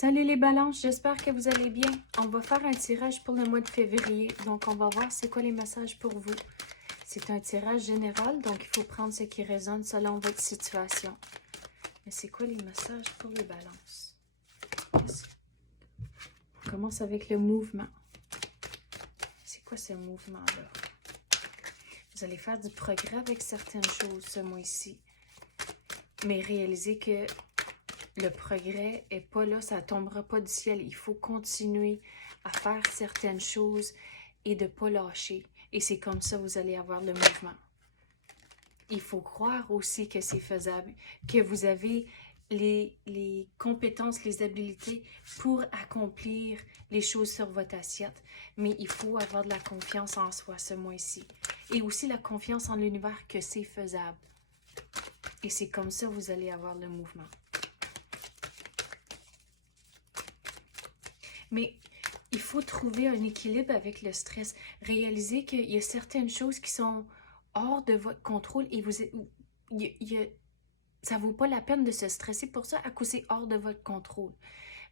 Salut les balances, j'espère que vous allez bien. On va faire un tirage pour le mois de février, donc on va voir c'est quoi les messages pour vous. C'est un tirage général, donc il faut prendre ce qui résonne selon votre situation. Mais c'est quoi les messages pour les balances? On commence avec le mouvement. C'est quoi ce mouvement-là? Vous allez faire du progrès avec certaines choses ce mois-ci, mais réalisez que le progrès n'est pas là, ça ne tombera pas du ciel. Il faut continuer à faire certaines choses et de ne pas lâcher. Et c'est comme ça que vous allez avoir le mouvement. Il faut croire aussi que c'est faisable, que vous avez les compétences, les habiletés pour accomplir les choses sur votre assiette. Mais il faut avoir de la confiance en soi ce mois-ci. Et aussi la confiance en l'univers que c'est faisable. Et c'est comme ça que vous allez avoir le mouvement. Mais il faut trouver un équilibre avec le stress. Réaliser qu'il y a certaines choses qui sont hors de votre contrôle et ça ne vaut pas la peine de se stresser pour ça à cause c'est hors de votre contrôle.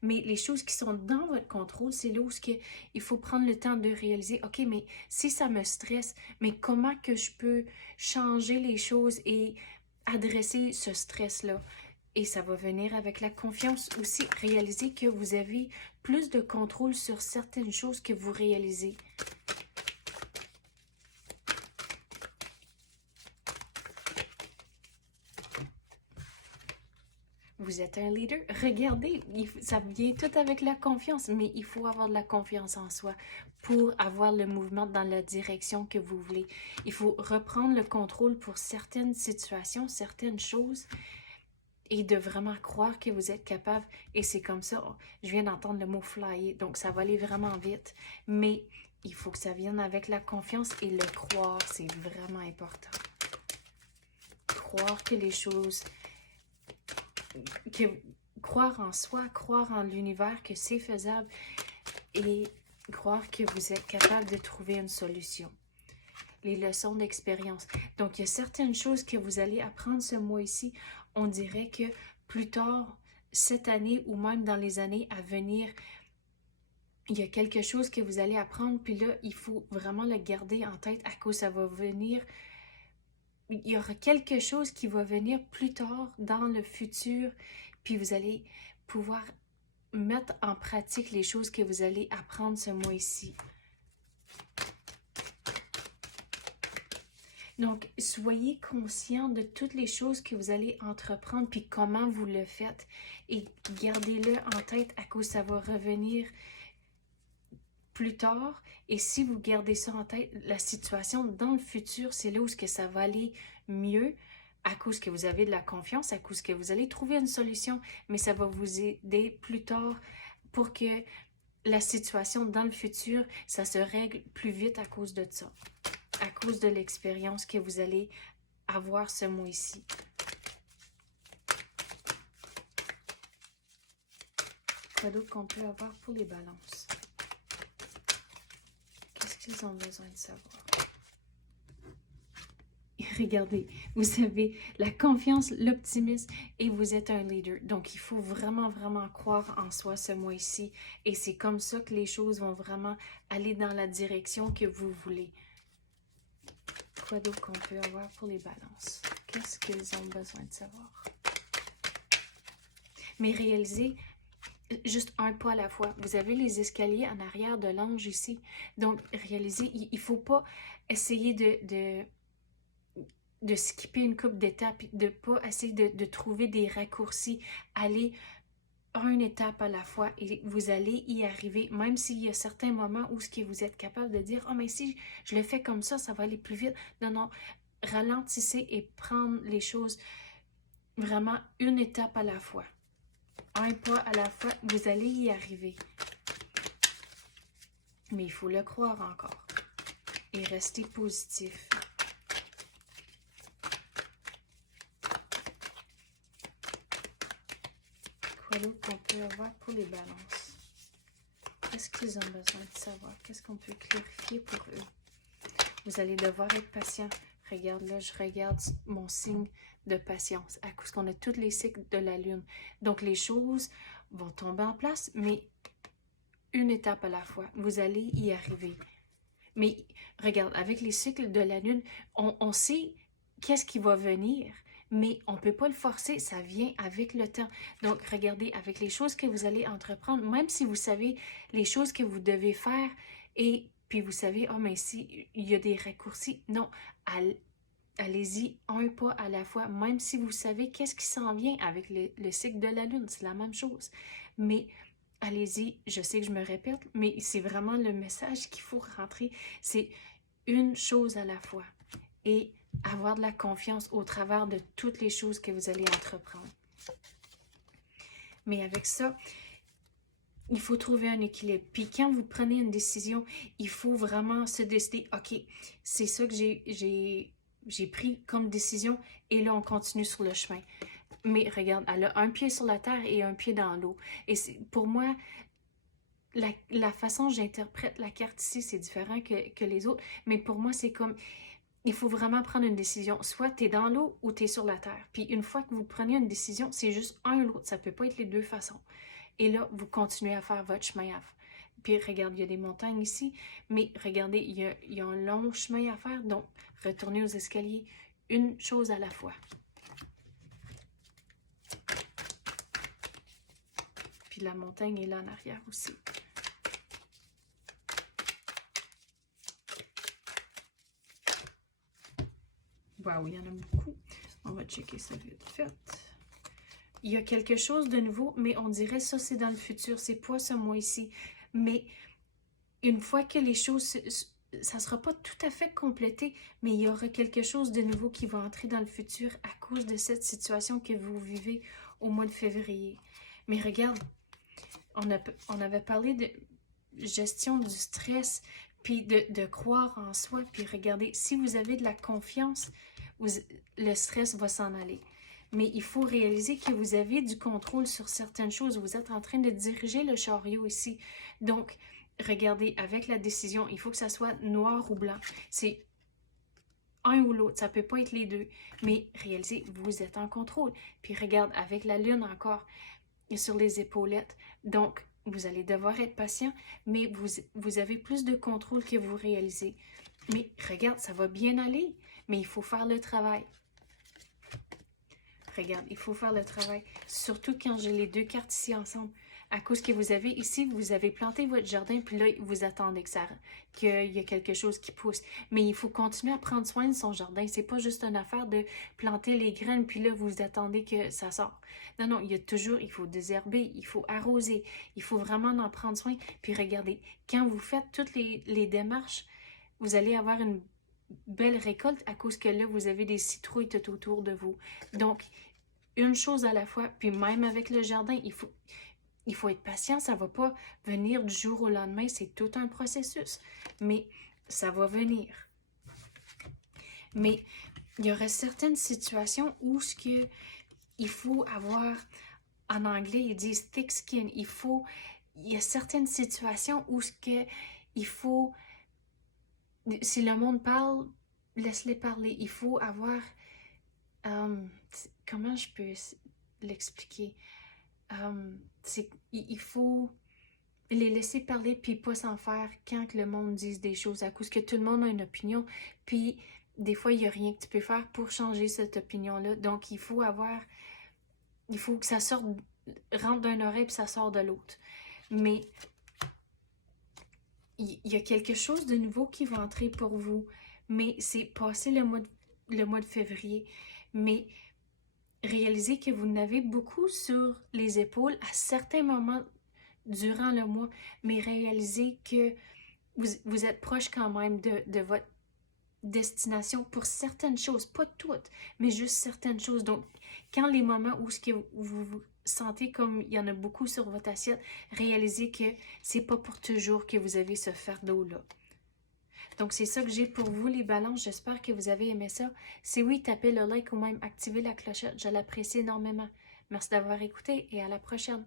Mais les choses qui sont dans votre contrôle, c'est là où il faut prendre le temps de réaliser, OK, mais si ça me stresse, mais comment que je peux changer les choses et adresser ce stress-là? Et ça va venir avec la confiance aussi. Réaliser que vous avez plus de contrôle sur certaines choses que vous réalisez. Vous êtes un leader. Regardez, ça vient tout avec la confiance, mais il faut avoir de la confiance en soi pour avoir le mouvement dans la direction que vous voulez. Il faut reprendre le contrôle pour certaines situations, certaines choses. Et de vraiment croire que vous êtes capable. Et c'est comme ça, je viens d'entendre le mot flyer, donc ça va aller vraiment vite. Mais il faut que ça vienne avec la confiance et le croire, c'est vraiment important. Croire que les choses, croire en soi, croire en l'univers, que c'est faisable et croire que vous êtes capable de trouver une solution. Les leçons d'expérience. Donc, il y a certaines choses que vous allez apprendre ce mois-ci. On dirait que plus tard, cette année ou même dans les années à venir, il y a quelque chose que vous allez apprendre. Puis là, il faut vraiment le garder en tête à cause ça va venir. Il y aura quelque chose qui va venir plus tard dans le futur. Puis vous allez pouvoir mettre en pratique les choses que vous allez apprendre ce mois-ci. Donc, soyez conscient de toutes les choses que vous allez entreprendre puis comment vous le faites. Et gardez-le en tête à cause ça va revenir plus tard. Et si vous gardez ça en tête, la situation dans le futur, c'est là où ça va aller mieux à cause que vous avez de la confiance, à cause que vous allez trouver une solution. Mais ça va vous aider plus tard pour que la situation dans le futur, ça se règle plus vite à cause de ça. À cause de l'expérience que vous allez avoir ce mois-ci. Quoi d'autre qu'on peut avoir pour les balances? Qu'est-ce qu'ils ont besoin de savoir? Et regardez, vous avez la confiance, l'optimisme et vous êtes un leader. Donc, il faut vraiment, vraiment croire en soi ce mois-ci. Et c'est comme ça que les choses vont vraiment aller dans la direction que vous voulez. Quoi d'autre qu'on peut avoir pour les balances? Qu'est-ce qu'ils ont besoin de savoir? Mais réalisez, juste un pas à la fois. Vous avez les escaliers en arrière de l'ange ici. Donc, réalisez, il ne faut pas essayer de skipper une couple d'étapes, de ne pas essayer de trouver des raccourcis. Allez une étape à la fois et vous allez y arriver, même s'il y a certains moments où vous êtes capable de dire « Oh, mais si je le fais comme ça va aller plus vite. » Non, non, ralentissez et prendre les choses vraiment une étape à la fois. Un pas à la fois, vous allez y arriver. Mais il faut le croire encore. Et rester positif. Quoi d'autre qu'on peut avoir pour les balances? Qu'est-ce qu'ils ont besoin de savoir? Qu'est-ce qu'on peut clarifier pour eux? Vous allez devoir être patient. Regarde là, je regarde mon signe de patience à cause qu'on a tous les cycles de la lune. Donc les choses vont tomber en place, mais une étape à la fois. Vous allez y arriver. Mais regarde, avec les cycles de la Lune, on sait qu'est-ce qui va venir, mais on ne peut pas le forcer, ça vient avec le temps. Donc, regardez, avec les choses que vous allez entreprendre, même si vous savez les choses que vous devez faire, et puis vous savez, oh, mais si, il y a des raccourcis, non, allez-y un pas à la fois, même si vous savez qu'est-ce qui s'en vient avec le cycle de la Lune, c'est la même chose. Mais allez-y, je sais que je me répète, mais c'est vraiment le message qu'il faut rentrer. C'est une chose à la fois et avoir de la confiance au travers de toutes les choses que vous allez entreprendre. Mais avec ça, il faut trouver un équilibre. Puis quand vous prenez une décision, il faut vraiment se décider, OK, c'est ça que j'ai pris comme décision et là, on continue sur le chemin. Mais regarde, elle a un pied sur la terre et un pied dans l'eau. Et pour moi, la façon dont j'interprète la carte ici, c'est différent que les autres. Mais pour moi, c'est comme, il faut vraiment prendre une décision. Soit tu es dans l'eau ou tu es sur la terre. Puis une fois que vous prenez une décision, c'est juste un ou l'autre. Ça ne peut pas être les deux façons. Et là, vous continuez à faire votre chemin. Puis regarde, il y a des montagnes ici. Mais regardez, il y a un long chemin à faire. Donc, retournez aux escaliers. Une chose à la fois. Puis la montagne est là en arrière aussi. Waouh, il y en a beaucoup. On va checker ça vite fait. Il y a quelque chose de nouveau, mais on dirait ça, c'est dans le futur. C'est pas ce mois-ci. Mais une fois que les choses, ça sera pas tout à fait complété, mais il y aura quelque chose de nouveau qui va entrer dans le futur à cause de cette situation que vous vivez au mois de février. Mais regarde, on avait parlé de gestion du stress, puis de croire en soi, puis regardez, si vous avez de la confiance, le stress va s'en aller. Mais il faut réaliser que vous avez du contrôle sur certaines choses. Vous êtes en train de diriger le chariot ici. Donc, regardez, avec la décision, il faut que ça soit noir ou blanc. C'est un ou l'autre, ça peut pas être les deux. Mais réalisez, vous êtes en contrôle. Puis regarde, avec la lune encore, sur les épaulettes. Donc, vous allez devoir être patient, mais vous avez plus de contrôle que vous réalisez. Mais regarde, ça va bien aller, mais il faut faire le travail. Regarde, il faut faire le travail. Surtout quand j'ai les deux cartes ici ensemble. À cause que vous avez ici, vous avez planté votre jardin, puis là, vous attendez qu'il y a quelque chose qui pousse. Mais il faut continuer à prendre soin de son jardin. C'est pas juste une affaire de planter les graines, puis là, vous attendez que ça sorte. Non, non, il faut désherber, il faut arroser. Il faut vraiment en prendre soin. Puis regardez, quand vous faites toutes les démarches, vous allez avoir une belle récolte à cause que là, vous avez des citrouilles tout autour de vous. Donc, une chose à la fois, puis même avec le jardin, il faut être patient, ça ne va pas venir du jour au lendemain, c'est tout un processus, mais ça va venir. Mais il y aurait certaines situations où il faut avoir, en anglais, ils disent thick skin, il y a certaines situations où il faut, si le monde parle, laisse-les parler, il faut avoir, comment je peux l'expliquer? Il faut les laisser parler puis pas s'en faire quand que le monde dise des choses à cause que tout le monde a une opinion puis des fois il n'y a rien que tu peux faire pour changer cette opinion-là. Donc il faut que ça rentre d'un oreille puis ça sort de l'autre. Mais il y a quelque chose de nouveau qui va entrer pour vous, mais c'est passé le mois de février. Mais réalisez que vous en avez beaucoup sur les épaules à certains moments durant le mois, mais réalisez que vous êtes proche quand même de votre destination pour certaines choses, pas toutes, mais juste certaines choses. Donc, quand les moments où vous sentez comme il y en a beaucoup sur votre assiette, réalisez que c'est pas pour toujours que vous avez ce fardeau-là. Donc, c'est ça que j'ai pour vous, les balances. J'espère que vous avez aimé ça. Si oui, tapez le like ou même activez la clochette. Je l'apprécie énormément. Merci d'avoir écouté et à la prochaine.